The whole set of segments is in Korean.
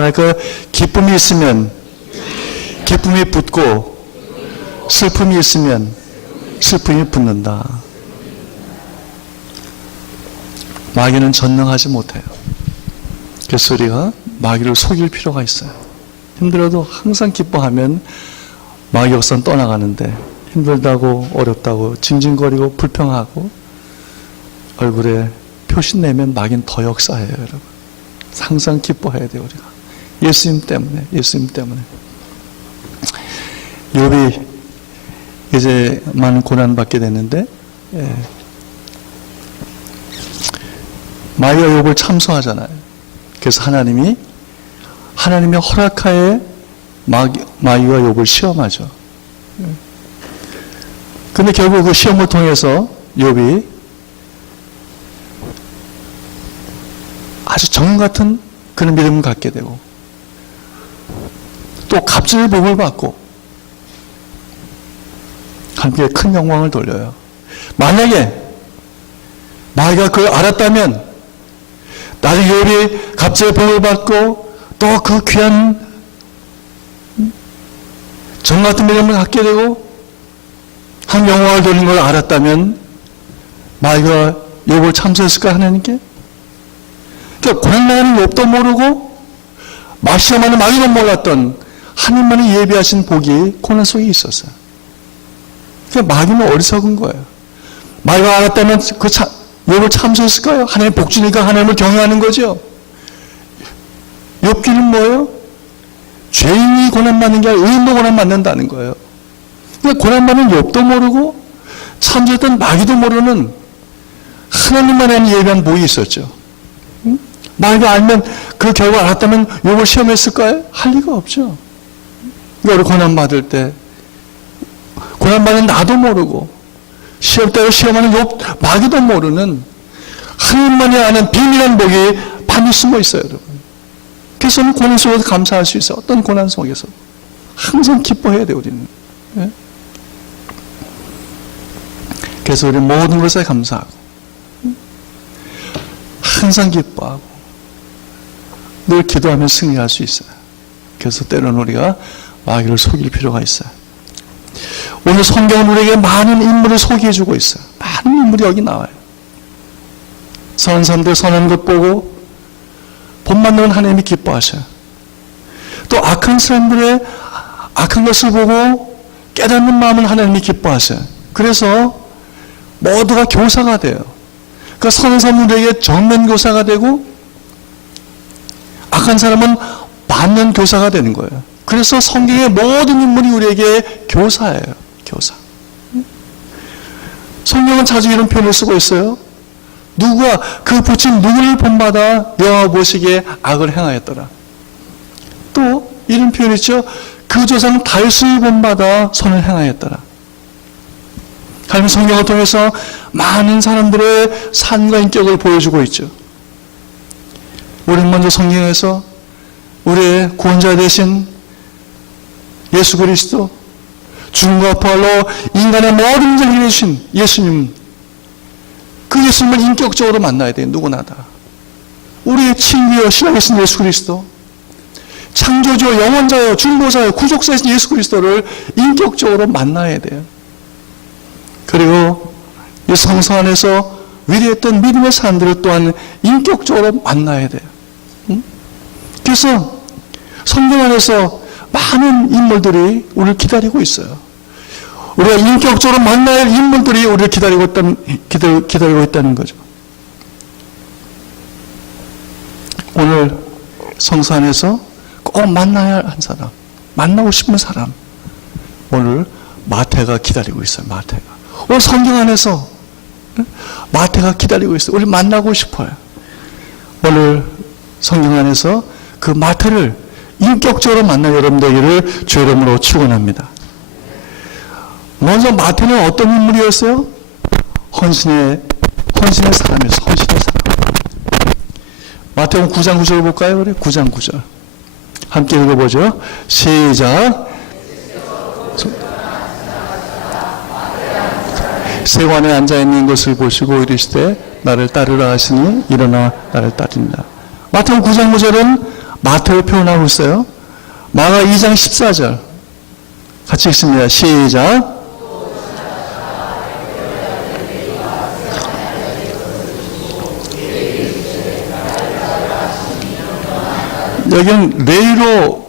그러니까 기쁨이 있으면 기쁨이 붙고 슬픔이 있으면 슬픔이 붙는다. 마귀는 전능하지 못해요. 그래서 우리가 마귀를 속일 필요가 있어요. 힘들어도 항상 기뻐하면 마귀 역사는 떠나가는데 힘들다고 어렵다고 징징거리고 불평하고 얼굴에 표시 내면 마귀는 더 역사해요, 여러분. 항상 기뻐해야 돼요, 우리가. 예수님 때문에. 욥이 이제 많은 고난받게 됐는데 마귀가 욥을 참소하잖아요. 그래서 하나님의 허락하에 마귀가 욥을 시험하죠. 근데 결국 그 시험을 통해서 욥이 아주 정 같은 그런 믿음을 갖게 되고 또 값질 복을 받고 하나님께 큰 영광을 돌려요. 만약에 마귀가 그걸 알았다면 나중에 욥이 값질 복을 받고 또 그 귀한 정 같은 믿음을 갖게 되고 한 영광을 돌리는 걸 알았다면 마귀가 욥을 참소했을까 하나님께? 그러니까 고난당하는 욥도 모르고 시험하는 마귀도 몰랐던 하나님만이 예비하신 복이 고난 속에 있었어요. 그러니까 마귀는 어리석은 거예요. 마귀가 알았다면 그 욥을 참소했을까요? 하나님 복주니까 하나님을 경외하는 거죠. 욥기는 뭐예요? 죄인이 고난받는 게 아니라 의인도 고난받는다는 거예요. 그러니까 고난받는 욥도 모르고 참소했던 마귀도 모르는 하나님만이 하는 예비한 복이 있었죠. 마귀가 알면 그 결과 알았다면 욥을 시험했을까요? 할 리가 없죠. 우리 고난받을 때 고난받는 나도 모르고 시험 때로 시험하는 욥 마귀도 모르는 하나님만이 아는 비밀한 복이 반드시 숨어 있어요, 여러분. 그래서 우리는 고난 속에서 감사할 수 있어요. 어떤 고난 속에서 항상 기뻐해야 돼요, 우리는. 예? 그래서 우리는 모든 것에 감사하고 항상 기뻐하고 늘 기도하면 승리할 수 있어요. 그래서 때로는 우리가 마귀를 속일 필요가 있어요. 오늘 성경은 우리에게 많은 인물을 소개해주고 있어요. 많은 인물이 여기 나와요. 선한 사람들 선한 것 보고 본만 넣은 하나님이 기뻐하셔요. 또 악한 사람들의 악한 것을 보고 깨닫는 마음을 하나님이 기뻐하셔요. 그래서 모두가 교사가 돼요. 그 선한 사람들에게 정면 교사가 되고 악한 사람은 반면 교사가 되는 거예요. 그래서 성경의 모든 인물이 우리에게 교사예요. 교사. 성경은 자주 이런 표현을 쓰고 있어요. 누가 그 부친 누구를 본받아 여호와 보시기에 악을 행하였더라. 또 이런 표현 있죠. 그 조상 다윗을 본받아 선을 행하였더라. 하나님 성경을 통해서 많은 사람들의 삶과 인격을 보여주고 있죠. 우리는 먼저 성경에서 우리의 구원자 되신 예수 그리스도, 죽음과 부활로 인간의 모든 죄를 해주신 예수님, 그 예수님을 인격적으로 만나야 돼요. 누구나 다. 우리의 친구여 신앙이신 예수 그리스도, 창조주여 영원자여 중보자여 구속사이신 예수 그리스도를 인격적으로 만나야 돼요. 그리고 이 성서 안에서 위대했던 믿음의 사람들을 또한 인격적으로 만나야 돼요. 그래서 성경 안에서 많은 인물들이 우리를 기다리고 있어요. 우리가 인격적으로 만나야 할 인물들이 우리를 기다리고 있다는 거죠. 오늘 성서 안에서 꼭 만나야 할 한 사람, 만나고 싶은 사람, 오늘 마태가 기다리고 있어요. 마태가. 오늘 성경 안에서 마태가 기다리고 있어요. 우리 만나고 싶어요. 오늘 성경 안에서 그 마태를 인격적으로 만나 여러분들에게를 주 이름으로 축원합니다. 먼저 마태는 어떤 인물이었어요? 헌신의 사람이었어요. 헌신의 사람. 마태복음 9장 9절 볼까요? 우리 9장 9절 함께 읽어보죠. 시작. 세관에 앉아있는 것을 보시고 이르시되 나를 따르라 하시니 일어나 나를 따릅니다. 마태복음 9장 9절은 마태로 표현하고 있어요. 마가 2장 14절. 같이 읽습니다. 시작. 여기는 레이로,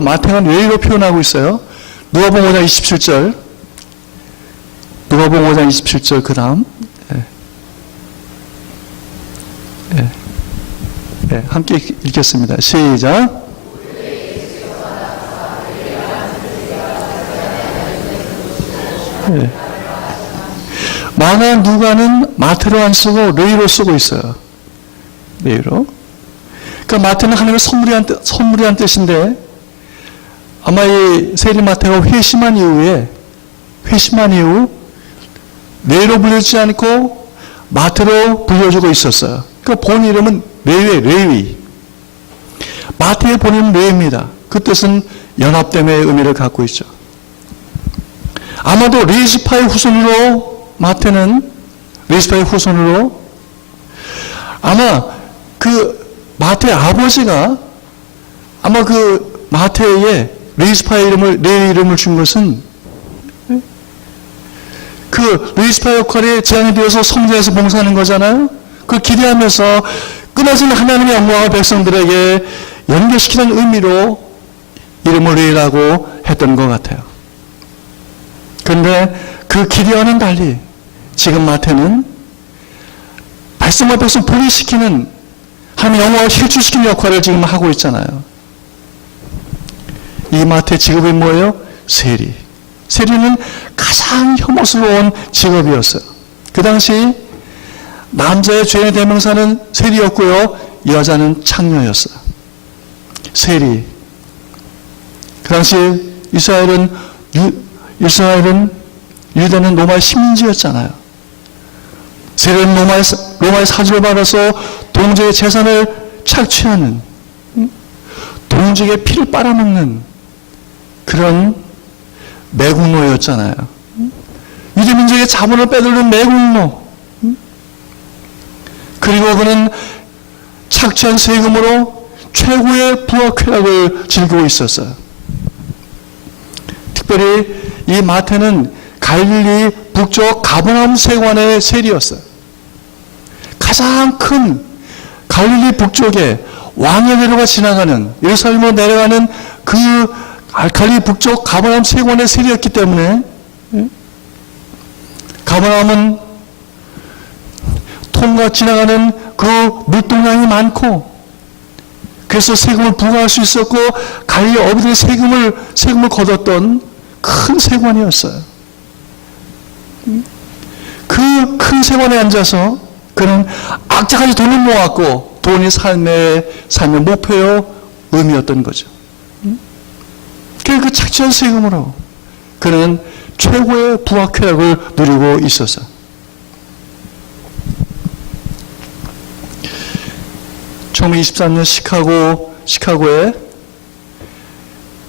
마태가 레이로 표현하고 있어요. 누가복음 5장 27절. 누가복음 5장 27절 그 다음. 함께 읽겠습니다. 시작. 마가, 누가는 마태로 안 쓰고 레이로 쓰고 있어요. 레이로. 그러니까 마태는 하나님의 선물이란 뜻인데, 아마 이 세리마태가 회심한 이후 레이로 불려주지 않고 마태로 불려주고 있었어요. 그러니까 본 이름은 레위. 마태의 본 이름은 레위입니다. 그 뜻은 연합됨의 의미를 갖고 있죠. 아마도 리스파의 후손으로, 마태는 리스파의 후손으로, 아마 그 마태의 아버지가 아마 그 마태의 리스파의 이름을, 레위 이름을 준 것은 그 리스파 역할이 제한이 되어서 성전에서 봉사하는 거잖아요. 그걸 기대하면서 끊어진 하나님의 영광을 백성들에게 연결시키는 의미로 이름을 레위라고 했던 것 같아요. 그런데 그 기대와는 달리 지금 마태는 백성과 백성 분리시키는 하나님의 영광을 실추시키는 역할을 지금 하고 있잖아요. 이 마태의 직업이 뭐예요? 세리. 세리는 가장 혐오스러운 직업이었어요. 그 당시 남자의 죄의 대명사는 세리였고요, 여자는 창녀였어요. 세리. 그 당시 유다는 로마의 식민지였잖아요. 세리는 로마의 사주를 받아서 동족의 재산을 착취하는, 동족의 피를 빨아먹는 그런 매국노였잖아요. 유대민족의 자본을 빼돌린 매국노. 그리고 그는 착취한 세금으로 최고의 부와 쾌락을 즐기고 있었어요. 특별히 이 마태는 갈릴리 북쪽 가버나움 세관의 세리였어요. 가장 큰 갈릴리 북쪽에 왕의 대로가 지나가는, 예루살렘으로 내려가는 그 갈릴리 북쪽 가버나움 세관의 세리였기 때문에, 가버나움은 통과 지나가는 그 물동량이 많고, 그래서 세금을 부과할 수 있었고, 갈릴리 어부들의 세금을 거뒀던 큰 세관이었어요. 그 큰 세관에 앉아서 그는 악착같이 돈을 모았고, 돈이 삶의 목표요, 의미였던 거죠. 그 착취한 세금으로 그는 최고의 부와 쾌락을 누리고 있었어. 1923년 시카고의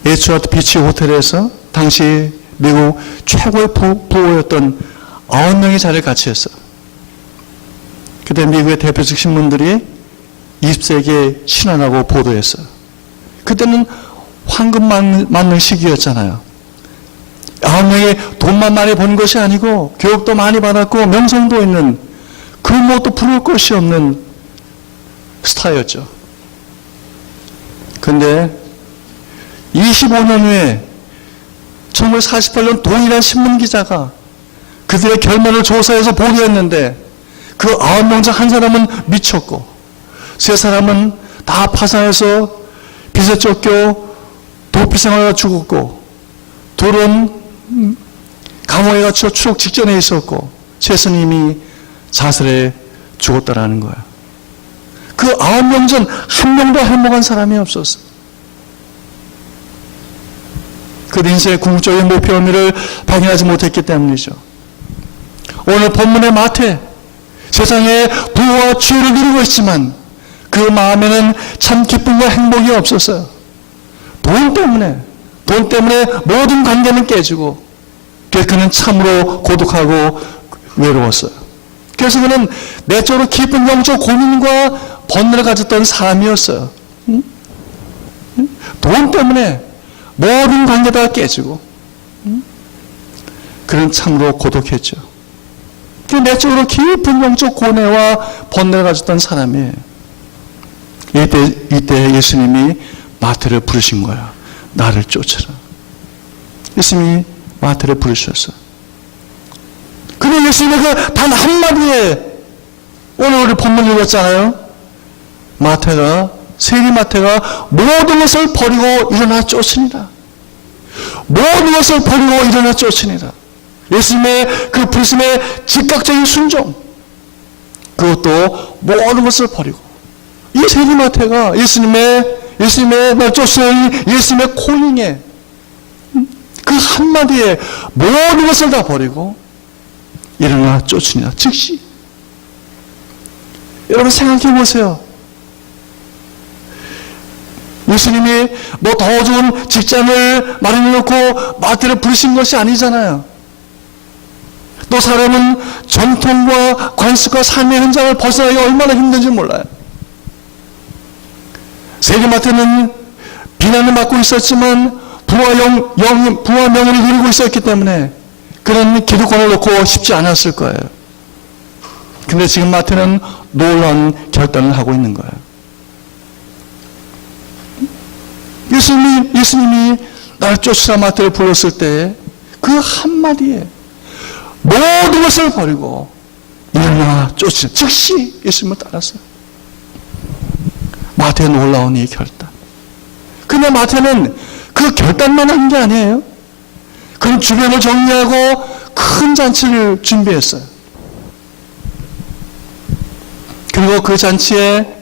에츠와트 비치 호텔에서 당시 미국 최고의 부호였던 9명이 자리를 같이 했어. 그때 미국의 대표적 신문들이 20세기에 신원하고 보도했어요. 그때는 황금 맞는 시기였잖아요. 9명이 돈만 많이 번 것이 아니고 교육도 많이 받았고 명성도 있는, 그 무엇도 부러울 것이 없는 스타였죠. 그런데 25년 후에 1948년 동일한 신문기자가 그들의 결말을 조사해서 보도했는데, 그 9명 중 한 사람은 미쳤고, 3사람은 다 파산해서 빚에 쫓겨 도피생활하다 죽었고, 둘은 감옥에 갇혀 추록 직전에 있었고, 셋은 이미 자살해 죽었다라는 거야. 그 9명 중 한 명도 행복한 사람이 없었어. 그 인생의 궁극적인 목표 의미를 발견하지 못했기 때문이죠. 오늘 본문의 마태, 세상에 부와 지혜를 누리고 있지만 그 마음에는 참 기쁨과 행복이 없었어요. 돈 때문에 모든 관계는 깨지고, 그래서 그는 참으로 고독하고 외로웠어요. 그래서 그는 내적으로 깊은 영적 고민과 번뇌를 가졌던 사람이었어요. 돈 때문에 모든 관계가 깨지고, 그는 참으로 고독했죠. 그 내적으로 깊은 영적 고뇌와 번뇌를 가졌던 사람이 이때 예수님이 마태를 부르신 거야. 나를 쫓아라. 예수님이 마태를 부르셨어. 근데 예수님의 그 단 한마디에 오늘 우리 본문 읽었잖아요. 세리 마태가 모든 것을 버리고 일어나 쫓으니라. 모든 것을 버리고 일어나 쫓으니라. 예수님의 그 부르심의 즉각적인 순종, 그것도 모든 것을 버리고, 이 세리 마태가 예수님의 날 쫓으는 예수님의 콜링에 그 한마디에 모든 것을 다 버리고 일어나 쫓으니라. 즉시. 여러분 생각해 보세요. 예수님이 뭐 더 좋은 직장을 마련해 놓고 마태를 부르신 것이 아니잖아요. 또 사람은 전통과 관습과 삶의 현장을 벗어나기 얼마나 힘든지 몰라요. 세리 마태는 비난을 받고 있었지만 부와 명예를 누리고 있었기 때문에 그런 기득권을 놓고 싶지 않았을 거예요. 근데 지금 마태는 놀라운 결단을 하고 있는 거예요. 예수님이 나를 쫓으라 마태를 불렀을 때 그 한마디에 모든 것을 버리고 일어나 쫓으라. 즉시 예수님을 따랐어요. 마태의 놀라운 이 결단. 근데 마태는 그 결단만 한 게 아니에요. 그는 주변을 정리하고 큰 잔치를 준비했어요. 그리고 그 잔치에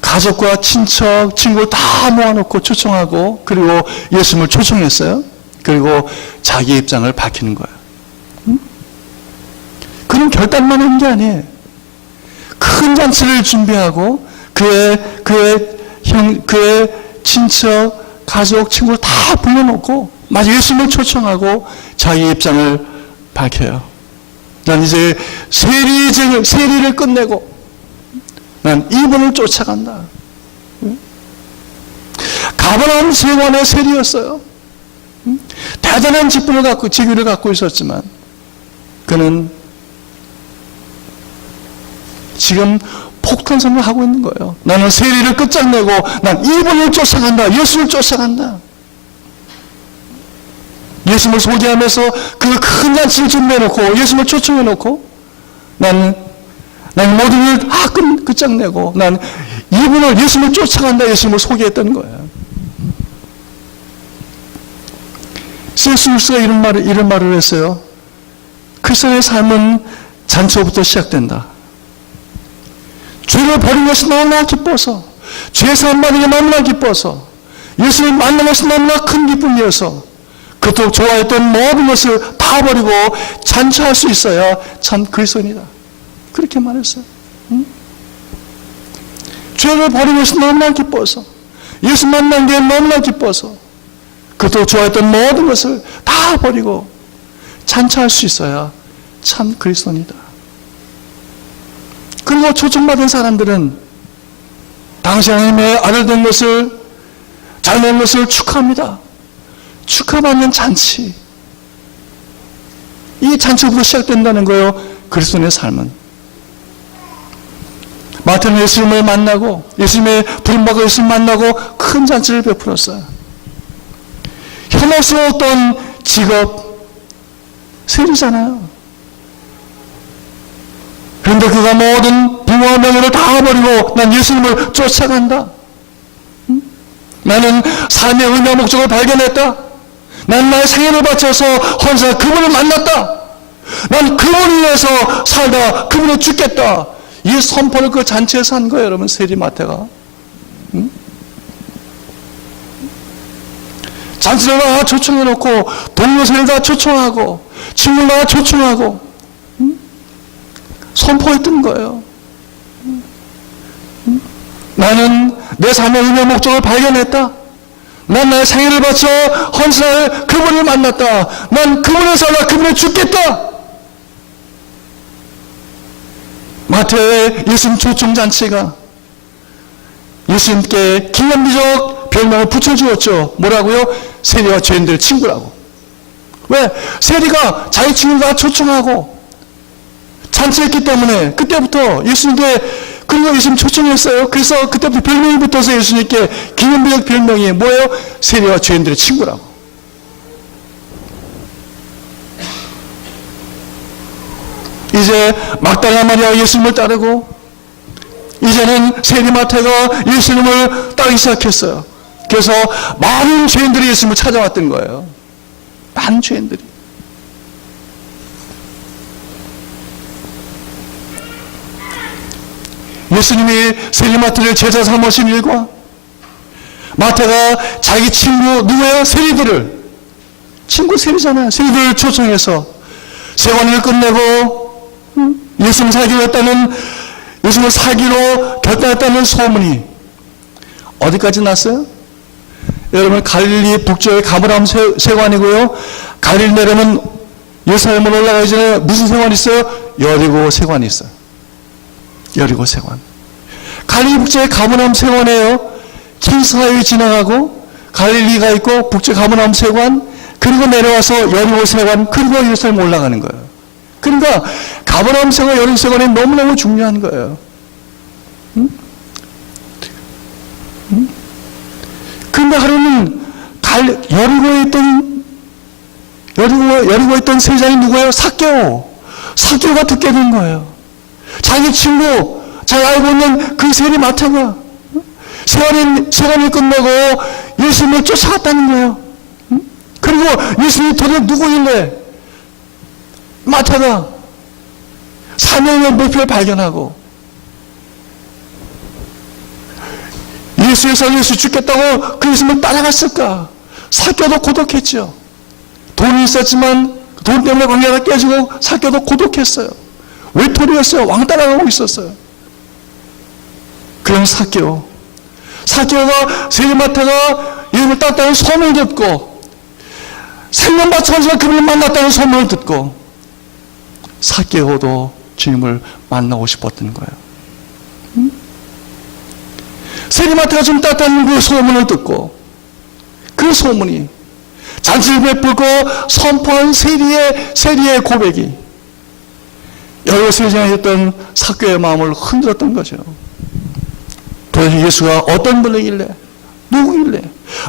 가족과 친척, 친구를 다 모아놓고 초청하고, 그리고 예수님을 초청했어요. 그리고 자기 입장을 밝히는 거예요. 그런 결단만 한 게 아니에요. 큰 잔치를 준비하고 그의 친척, 가족, 친구를 다 불러놓고 마치 예수님을 초청하고 자기 입장을 밝혀요. 난 이제 세리를 끝내고 난 이분을 쫓아간다. 가버나움 세관의 세리였어요. 대단한 직위를 갖고 있었지만 그는 지금 폭탄선을 하고 있는 거예요. 나는 세리를 끝장내고 난 이분을 쫓아간다. 예수를 쫓아간다. 예수님을 소개하면서 그 큰 잔치를 준비해놓고 예수님을 초청해놓고 난 모든 일 다 끝장내고 난 이분을 예수님을 쫓아간다. 예수님을 소개했던 거예요. C.S. 루이스가 이런 말을 했어요. 크리스천의 삶은 잔치부터 시작된다. 죄를 버린 것이 너무나 기뻐서, 죄 사함 받는 게 너무나 기뻐서, 예수를 만난 것이 너무나 큰 기쁨이어서 그토록 좋아했던 모든 것을 다 버리고 잔치할 수 있어야 참 그리스도인이다. 그렇게 말했어요. 죄를 버린 것이 너무나 기뻐서, 예수 만난 게 너무나 기뻐서 그토록 좋아했던 모든 것을 다 버리고 잔치할 수 있어야 참 그리스도인이다. 그리고 초청받은 사람들은 당시 하나님의 아들 된 것을, 잘 된 것을 축하합니다. 축하받는 잔치. 이 잔치부터 시작된다는 거예요. 그리스도인의 삶은. 마태는 예수님을 만나고 예수님의 부름받고 예수님을 만나고 큰 잔치를 베풀었어요. 혐오스러웠던 직업 세리잖아요. 그런데 그가 모든 부와 명예를 다 버리고 난 예수님을 쫓아간다. 나는 삶의 의미와 목적을 발견했다. 난 나의 생애를 바쳐서 헌사 그분을 만났다. 난 그분을 위해서 살다. 그분을 죽겠다. 이 선포를 그 잔치에서 한 거예요, 여러분. 세리 마태가. 잔치를 다 초청해놓고 동료들을 다 초청하고 친구를 다 초청하고 선포했던 거예요. 나는 내 삶의 의미와 목적을 발견했다. 난 나의 생애를 바쳐 헌신할 그분을 만났다. 난 그분을 살다 그분을 죽겠다. 마태의 예수님 초청잔치가 예수님께 기념비적 별명을 붙여주었죠. 뭐라고요? 세리와 죄인들의 친구라고. 왜? 세리가 자기 친구가 초청하고 잔치했기 때문에 그때부터 예수님께, 그리고 예수님 초청했어요. 그래서 그때부터 별명이 붙어서 예수님께 기념비적 별명이 뭐예요? 세리와 죄인들의 친구라고. 이제 막달라 마리아가 예수님을 따르고, 이제는 세리 마태가 예수님을 따르기 시작했어요. 그래서 많은 죄인들이 예수님을 찾아왔던 거예요. 많은 죄인들이. 예수님이 세리 마태를 제자 삼으신 일과, 마태가 자기 친구 누구예요? 세리들을, 친구 세리잖아요. 세리들을 초청해서 세관을 끝내고 예수님 사귀로 했다는, 예수님을 사귀로 결단했다는 소문이 어디까지 났어요? 여러분, 갈릴리 북쪽의 가브라움 세관이고요. 갈릴리 내려면 예루살렘으로 올라가기 전에 무슨 세관이 있어요? 여리고 세관이 있어요. 여리고 세관. 갈릴리 북쪽의 가브라움 세관이에요. 키스하이 지나가고 갈릴리가 있고 북쪽 가브라움 세관, 그리고 내려와서 여리고 세관, 그리고 예루살렘 올라가는 거예요. 그러니까 가브라움 세관, 여리고 세관이 너무너무 중요한 거예요. 그런데 하루는 여리고에 있던 세자이 누구예요? 삭개오가 듣게 된 거예요. 자기 친구, 잘 알고 있는 그 세리 마태가 세관이 끝나고 예수님을 쫓아갔다는 거예요. 그리고 예수님이 도대체 누구길래 마태가 사명의 목표를 발견하고 예수에서 예수 죽겠다고 그 예수님을 따라갔을까? 삭개오도 고독했죠. 돈이 있었지만 돈 때문에 관계가 깨지고 삭개오도 고독했어요. 외톨이였어요. 왕따라가고 있었어요. 그럼 삭개오가 세리 마태가 예수님을 따랐다는 소문을 듣고, 생명 바쳐서 그분을 만났다는 소문을 듣고, 삭개오도 주님을 만나고 싶었던 거예요. 세리 마태가 좀 따랐다는 그 소문을 듣고, 그 소문이 잔치를 베풀고 선포한 세리의 고백이 여러 세상이었던 삭개오의 마음을 흔들었던 거죠. 도대체 예수가 어떤 분이길래, 누구길래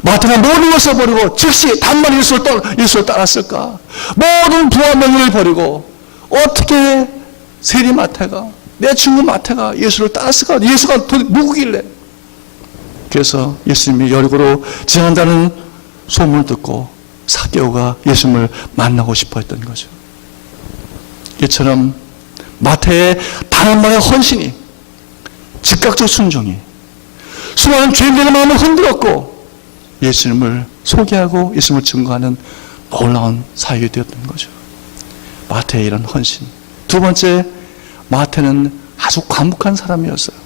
마태가 모든 것을 버리고 즉시 단번에 예수를 따랐을까? 모든 부와 명예를 버리고 어떻게 세리 마태가, 내 친구 마태가 예수를 따랐을까? 예수가 도대체 누구길래? 그래서 예수님이 여리고로 지나간다는 소문을 듣고 삭개오가 예수님을 만나고 싶어 했던 거죠. 이처럼 마태의 단 한 번의 헌신이, 즉각적 순종이 수많은 죄인들의 마음을 흔들었고 예수님을 소개하고 예수님을 증거하는 놀라운 사역이 되었던 거죠. 마태의 이런 헌신. 두 번째, 마태는 아주 과묵한 사람이었어요.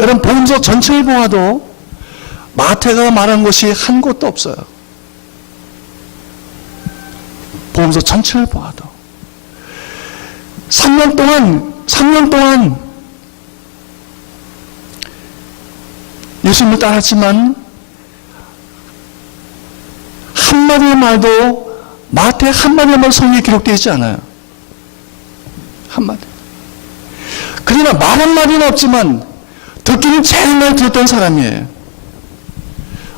여러분, 복음서 전체를 보아도 마태가 말한 것이 한 곳도 없어요. 복음서 전체를 보아도 3년 동안 예수님을 따랐지만 한마디의 말도, 마태 한마디의 말 성경에 기록되어 있지 않아요. 한마디. 그러나 말 한마디는 없지만 듣기는 제일 많이 들었던 사람이에요.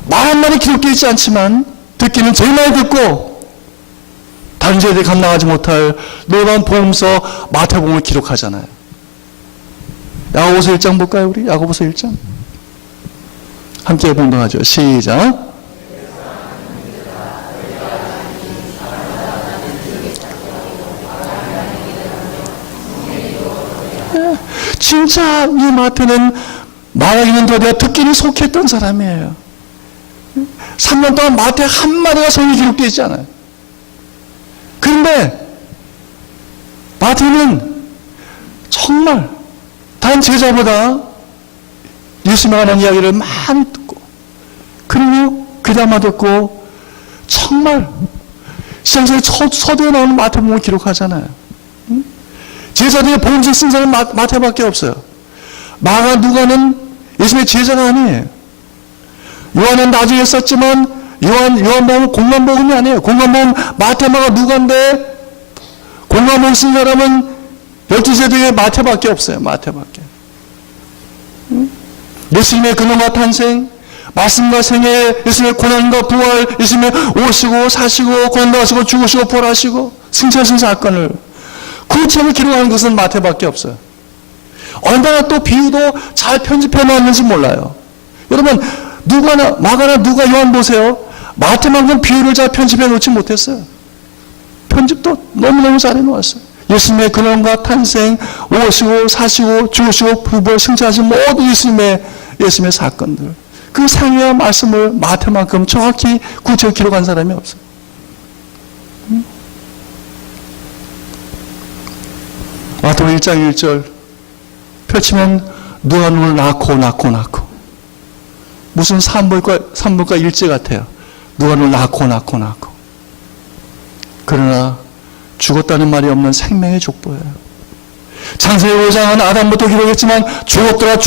말 한마디 기록되어 있지 않지만 듣기는 제일 많이 듣고 다른 죄들이 감당하지 못할 놀라운 복음서 마태복음을 기록하잖아요. 야고보서 1장 볼까요, 우리? 야고보서 1장. 함께 봉독하죠. 시작. 진짜 이 마태는 말하기는 더디어 듣기는 속했던 사람이에요. 3년 동안 마태 한마디가 성경에 기록되어 있지 않아요. 그런데 마태는 정말 다른 제자보다 예수님에 관한 이야기를 많이 듣고, 그리고 귀담아 듣고, 정말 시장에서 서두에 나오는 마태복음을 기록하잖아요. 제자들이 복음서 쓴 사람은 마태밖에 없어요. 마가, 누가는 예수님의 제자가 아니에요. 요한은 나중에 썼지만 요한복음은 공관복음이 아니에요. 공관복음 마태마가 누가인데 공관복음 쓴 사람은 12세 중에 마태밖에 없어요. 마태밖에. 예수님의 근원과 탄생, 말씀과 생애, 예수님의 고난과 부활, 예수님의 오시고 사시고 고난당하시고 죽으시고 부활하시고 승천하신 사건을 그 책을 기록하는 것은 마태밖에 없어요. 얼마나 또 비유도 잘 편집해 놨는지 몰라요. 여러분 누가나 마가나 누가 요한 보세요. 마태만큼 비유를 잘 편집해 놓지 못했어요. 편집도 너무너무 잘해 놓았어요. 예수님의 근원과 탄생, 오시고 사시고 죽으시고 부활 승천하신 모든 예수님의 사건들, 그 상의와 말씀을 마태만큼 정확히 구체적으로 기록한 사람이 없어요. 마태복음 1장 1절 펼치면 누가 누굴 낳고 무슨 산물과 일제 같아요. 누가 누굴 낳고 그러나 죽었다는 말이 없는 생명의 족보예요. 창세기 5장은 아담부터 기록했지만 죽었더라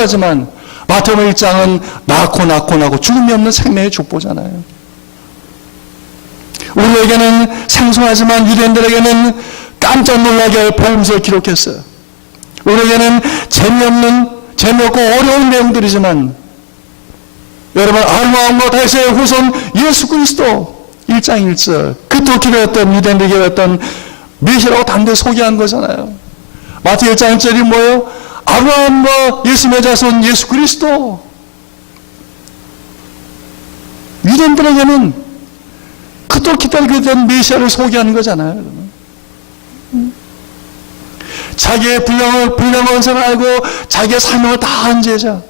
하지만 마태복음 1장은 낳고 죽음이 없는 생명의 족보잖아요. 우리에게는 생소하지만 유대인들에게는 깜짝 놀라게 할 복음서를 기록했어요. 우리에게는 재미없고 어려운 내용들이지만 여러분 아브라함과 다윗의 후손 예수 그리스도 1장 1절 그토록 기도했던 유대인들에게 기도했던 메시아라고 단대 소개한 거잖아요. 마태 1장 1절이 뭐예요? 아브라함과 예수님의 자손 예수 그리스도. 유대인들에게는 그토록 기다리고 있던 메시아를 소개하는 거잖아요. 자기의 분량을 원성을 알고 자기의 사명을 다한 제자,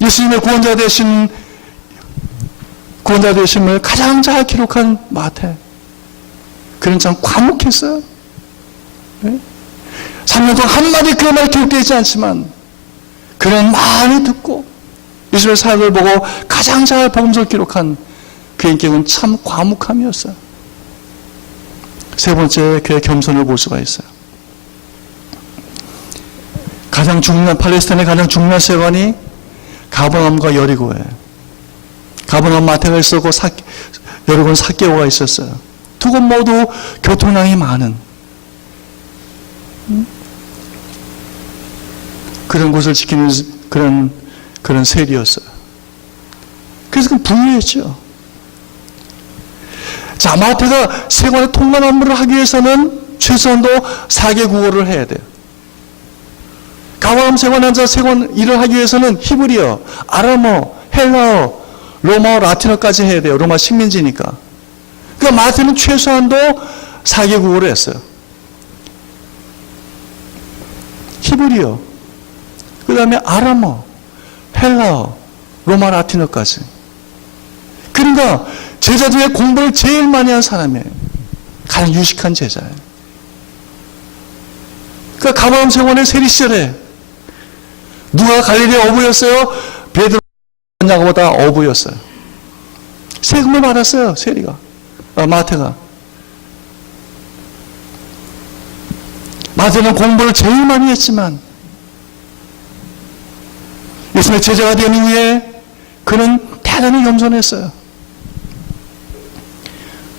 예수님의 구원자 되심을 가장 잘 기록한 마태. 그는 참 과묵했어요. 네? 3년 동안 한마디 그 말 기록되어 있지 않지만 그는 많이 듣고 예수님의 사역을 보고 가장 잘 복음서를 기록한 그의 인격은 참 과묵함이었어요. 세 번째, 그의 겸손을 볼 수가 있어요. 팔레스타인의 가장 중요한 세관이 가버나움과 여리고예요. 가버나움 마태가 있었고 여리고는 삭개오가 있었어요. 두 곳 모두 교통량이 많은 그런 곳을 지키는 그런 세리였어요. 그래서 그 분류했죠. 자, 마태가 세관의 통관 업무를 하기 위해서는 최소한도 4개 국어를 해야 돼요. 가버나움 세관 일을 하기 위해서는 히브리어, 아람어, 헬라어, 로마어, 라틴어까지 해야 돼요. 로마 식민지니까. 그러니까 마태는 최소한도 4개 국어를 했어요. 히브리어, 그 다음에 아람어, 헬라어, 로마 라틴어까지. 그러니까 제자 중에 공부를 제일 많이 한 사람이에요. 가장 유식한 제자예요. 그러니까 가버나움 세관의 세리 시절에 누가 갈릴리의 어부였어요? 베드로 야고보다 어부였어요. 세금을 받았어요. 세리가. 마태가. 마태는 공부를 제일 많이 했지만 예수님의 제자가 된 이후에 그는 대단히 겸손했어요.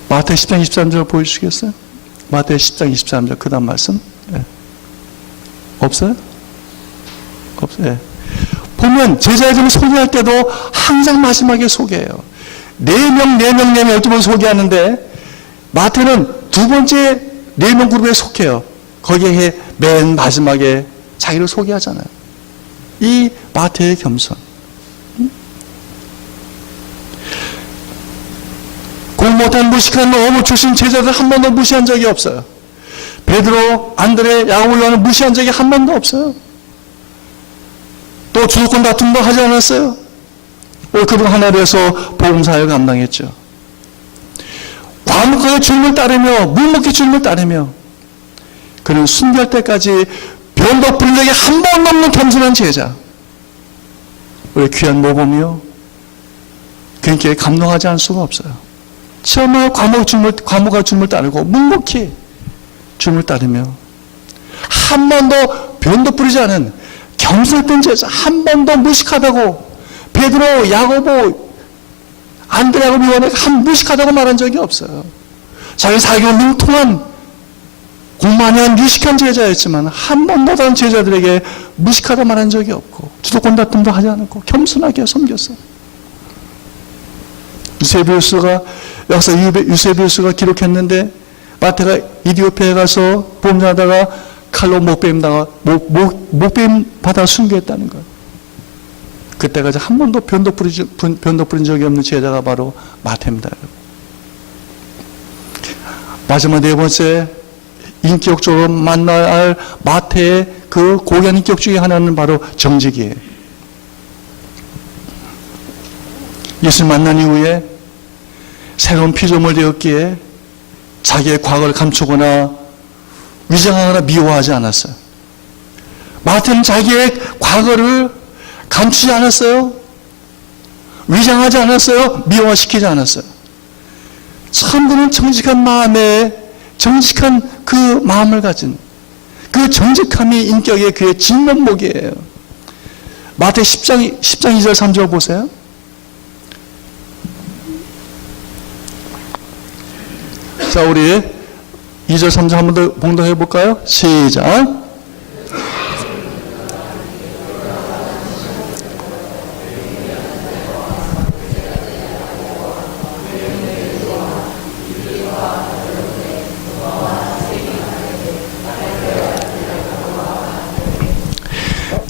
마태 10장 23절 보여주시겠어요? 마태 10장 23절 그 다음 말씀. 네. 없어요? 없어요. 네. 보면 제자들을 소개할 때도 항상 마지막에 소개해요. 4명 12번 소개하는데 마태는 두 번째 4명 그룹에 속해요. 거기에 맨 마지막에 자기를 소개하잖아요. 이 마태의 겸손. 공부 못한 무식한 어부 출신 제자들 한 번도 무시한 적이 없어요. 베드로, 안드레, 야고보, 요한을 무시한 적이 한 번도 없어요. 또 주도권 다툼도 하지 않았어요. 그분 하나로 해서 복음사역을 감당했죠. 과묵하게 주님을 따르며 묵묵히 주님을 따르며 그는 순교할 때까지 변덕 부린 적이 한 번도 없는 겸손한 제자. 우리 귀한 모범이요. 그에게 감동하지 않을 수가 없어요. 처음에 과묵하게 주님을 따르고 묵묵히 주님을 따르며 한 번도 변덕 부리지 않은 겸손했던 제자, 한 번도 무식하다고, 베드로, 야고보, 안드레하고 요한에게 한 무식하다고 말한 적이 없어요. 자기 사교를 능통한, 공부 많이 한 유식한 제자였지만 한 번도 다른 제자들에게 무식하다 말한 적이 없고 주도권 다툼도 하지 않았고 겸손하게 섬겼어요. 유세비우스가, 역사 유세비우스가 기록했는데 마태가 이디오피아에 가서 보험하다가 칼로 목베임 받아 순교했다는 거예요. 그때까지 한 번도 변덕 부린 적이 없는 제자가 바로 마태입니다. 마지막 네 번째, 인격적으로 만나야 할 마태의 그 고귀한 인격 중에 하나는 바로 정직이에요. 예수를 만난 이후에 새로운 피조물 되었기에 자기의 과거를 감추거나 위장하거나 미워하지 않았어요. 마태는 자기의 과거를 감추지 않았어요. 위장하지 않았어요. 미워시키지 않았어요. 처음 그는 정직한 마음에, 정직한 그 마음을 가진 그 정직함이 인격의 그의 진면목이에요. 마태 10장 2절 3절 보세요. 자, 우리 2절 3절 한 번 더 봉독해 볼까요? 시작.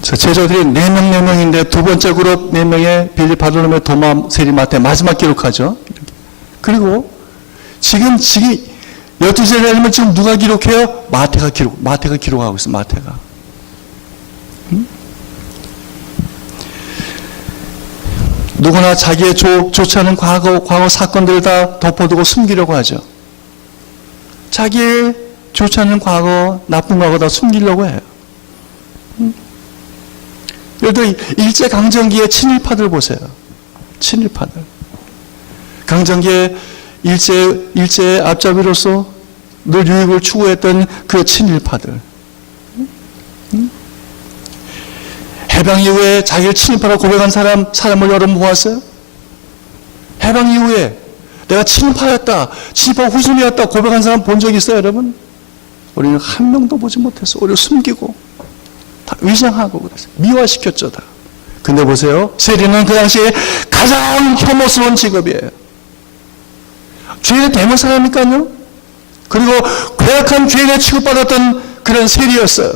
제자들이 4명인데 두 번째 그룹 4명의 빌립, 바돌로메, 도마, 세리, 마태 마지막 기록하죠. 그리고 지금 12제자이면 지금 누가 기록해요? 마태가 기록하고 있어요. 마태가. 누구나 자기의 좋지 않은 과거 사건들을 다 덮어두고 숨기려고 하죠. 자기의 좋지 않은 과거, 나쁜 과거 다 숨기려고 해요. 예를 들어 일제강점기의 친일파들 보세요. 친일파들. 강점기의 일제의 앞잡이로서 늘 유익을 추구했던 그 친일파들. 해방 이후에 자기를 친일파라고 고백한 사람을 여러분 모았어요? 해방 이후에 내가 친일파였다, 친일파 후손이었다 고백한 사람 본 적 있어요, 여러분? 우리는 한 명도 보지 못했어. 오히려 숨기고 다 위장하고 그랬어요. 미화시켰죠, 다. 근데 보세요. 세리는 그 당시에 가장 혐오스러운 직업이에요. 죄인의 대명사라니까요. 그리고 괴악한 죄인에 취급받았던 그런 세리였어요.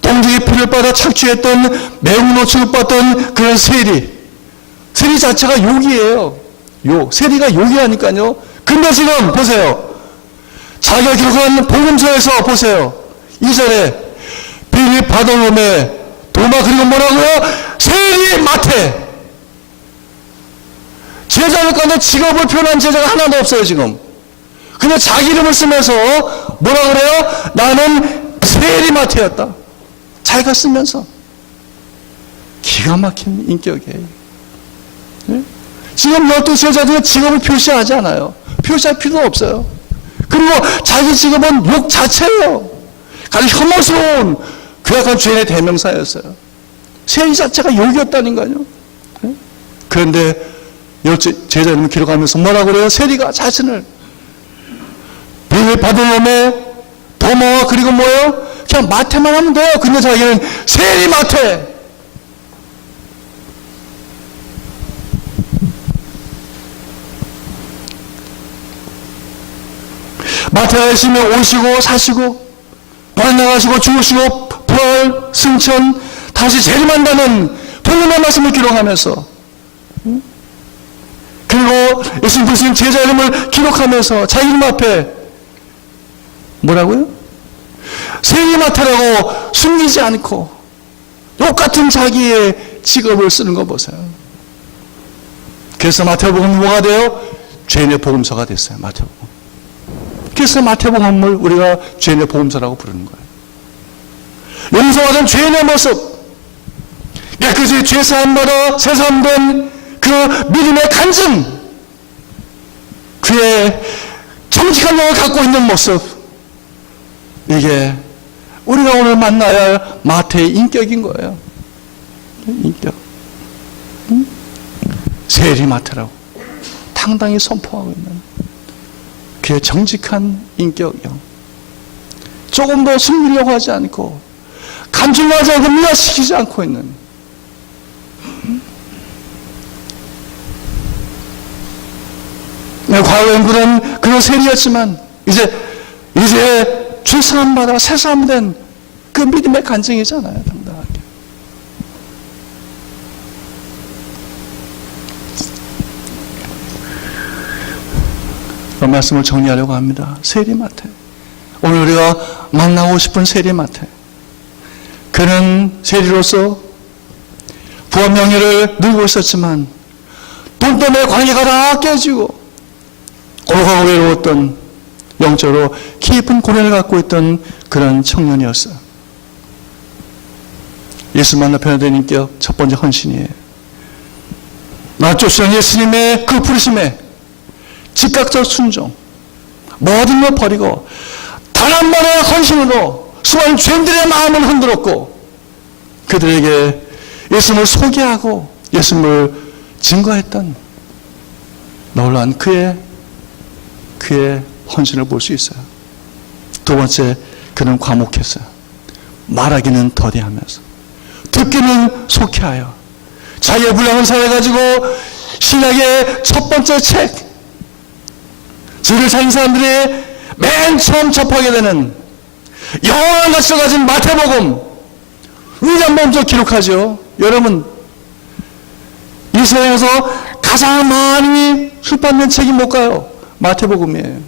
동족의 피를 받아 착취했던 매국노 취급받던 그런 세리. 세리 자체가 욕이에요. 세리가 욕이라니까요. 근데 지금 보세요. 자기가 기록한 복음서에서 보세요. 2절에 빌립, 바돌로메, 도마, 그리고 뭐라고요? 세리, 마태. 제자를 가운데 직업을 표현한 제자가 하나도 없어요, 지금. 근데 자기 이름을 쓰면서 뭐라 그래요? 나는 세리 마태였다. 자기가 쓰면서. 기가 막힌 인격이에요. 네? 지금 12제자들은 직업을 표시하지 않아요. 표시할 필요도 없어요. 그리고 자기 직업은 욕 자체예요. 가장 혐오스러운 괴악한 죄인의 대명사였어요. 세리 자체가 욕이었다니까요. 네? 그런데 제자 이름을 기록하면서 뭐라고 그래요? 세리가 자신을 빌립, 바돌로메, 도마, 그리고 뭐예요? 그냥 마태만 하면 돼요. 근데 자기는 세리 마태. 마태가 예수님이 오시고 사시고 부활 나가시고 죽으시고 부활, 승천, 다시 재림한다는 본문의 말씀을 기록하면서 그리고 예수님 그리스도의 제자 이름을 기록하면서 자기 이름 앞에 뭐라고요? 세리 마태라고 숨기지 않고 똑같은 자기의 직업을 쓰는 거 보세요. 그래서 마태복음은 뭐가 돼요? 죄인의 복음서가 됐어요. 마태복음. 그래서 마태복음을 우리가 죄인의 복음서라고 부르는 거예요. 용서받은 죄인의 모습, 깨끗이 죄사함받아 새삼된 그 믿음의 간증, 그의 정직한 영을 갖고 있는 모습, 이게 우리가 오늘 만나야 할 마태의 인격인 거예요. 인격. 세리마태라고 당당히 선포하고 있는 그의 정직한 인격이요. 조금 더 숨기려고 하지 않고 간증하지 않고 미화시키지 않고 있는 과거엔 그런 세리였지만 이제 죄사함 받아 새 사람 된 그 믿음의 간증이잖아요. 당당하게. 그 말씀을 정리하려고 합니다. 세리마태. 오늘 우리가 만나고 싶은 세리마태. 그는 세리로서 부와 명예를 누리고 있었지만 돈 때문에 관계가 다 깨지고 오가고 외로웠던 영적으로 깊은 고뇌를 갖고 있던 그런 청년이었어요. 예수 만나 변화된 인격 첫 번째 헌신이에요. 나 쫓으는 예수님의 그 부르심에 즉각적 순종, 모든 걸 버리고 단 한 번의 헌신으로 수많은 죄인들의 마음을 흔들었고 그들에게 예수님을 소개하고 예수님을 증거했던 놀라운 그의 헌신을 볼 수 있어요. 두 번째, 그는 과묵했어요. 말하기는 더디하면서 듣기는 속히하여 자기의 분량을 사해가지고 신약의 첫 번째 책, 저를 찾은 사람들이 맨 처음 접하게 되는 영원한 가치를 가진 마태복음, 위장범죄 기록하죠. 여러분, 이 세상에서 가장 많이 출판된 책이 뭘까요? 마태복음이에요.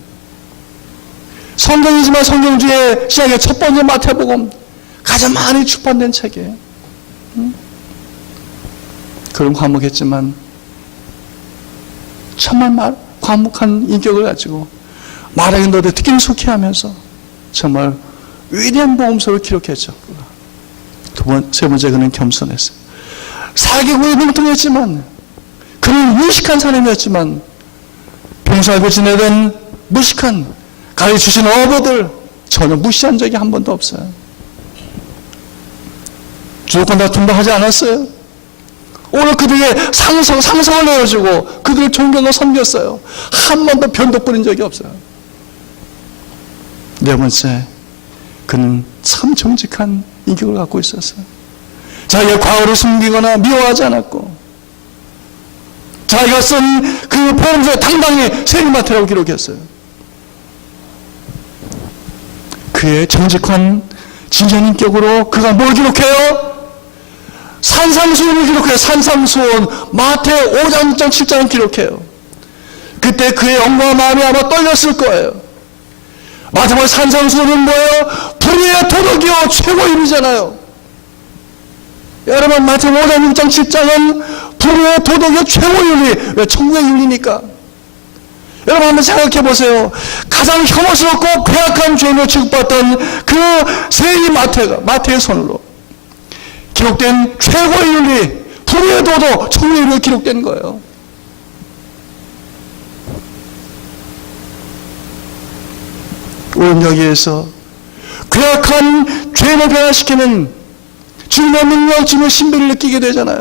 성경이지만 성경 중에 신약의 첫 번째 마태복음, 가장 많이 출판된 책이에요. 그런 과묵했지만 정말 과묵한 인격을 가지고 말하기는 더디 듣기는 속히 하면서 정말 위대한 복음서를 기록했죠. 세 번째, 그는 겸손했어요. 사기구에 능통했지만 그는 무식한 사람이었지만 평소하고 지내던 무식한 가르치신 어부들 전혀 무시한 적이 한 번도 없어요. 주도권 다툼도 하지 않았어요. 오늘 그들에게 상성을 내어주고 그들을 존경하고 섬겼어요. 한 번도 변도 뿌린 적이 없어요. 네 번째, 그는 참 정직한 인격을 갖고 있었어요. 자기의 과거를 숨기거나 미워하지 않았고 자기가 쓴 그 복음서에 당당히 세리마태라고 기록했어요. 그의 정직한 진전 인격으로 그가 뭘 기록해요? 산상수훈을 기록해요. 산상수훈 마태 5장 6장 7장을 기록해요. 그때 그의 영광과 마음이 아마 떨렸을 거예요. 마지막 산상수훈은 뭐예요? 불의의 도덕이요 최고임이잖아요. 여러분, 마태 5장 6장 7장은 불의의 도덕이요 최고윤리. 왜? 천국의 윤리니까. 여러분 한번 생각해 보세요. 가장 혐오스럽고 괴악한 죄인으로 취급받던 그 세리 마태의 손으로 기록된 최고의 윤리, 불의의 도덕, 천국의 윤리가 기록된 거예요. 우리는 여기에서 괴악한 죄인을 변화시키는 주님의 능력, 주님의 신비를 느끼게 되잖아요.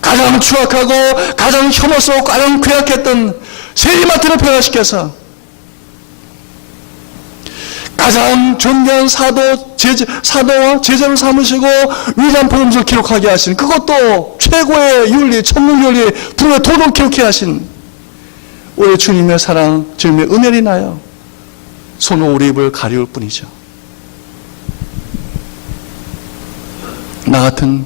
가장 추악하고 가장 혐오스럽고 가장 괴악했던 세리마태를 변화시켜서 가장 존귀한 사도와 제자를 삼으시고 위대한 복음서를 기록하게 하신, 그것도 최고의 윤리, 천국 윤리, 불의 도덕 기록해 하신 우리 주님의 사랑, 주님의 은혜를 인하여 손으로 우리 입을 가리울 뿐이죠. 나 같은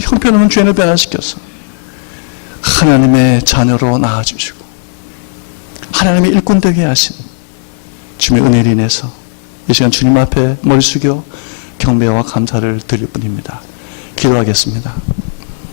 형편없는 죄인을 변화시켜서 하나님의 자녀로 낳아주시고 하나님의 일꾼 되게 하신 주님의 은혜를 인해서 이 시간 주님 앞에 머리 숙여 경배와 감사를 드릴 뿐입니다. 기도하겠습니다.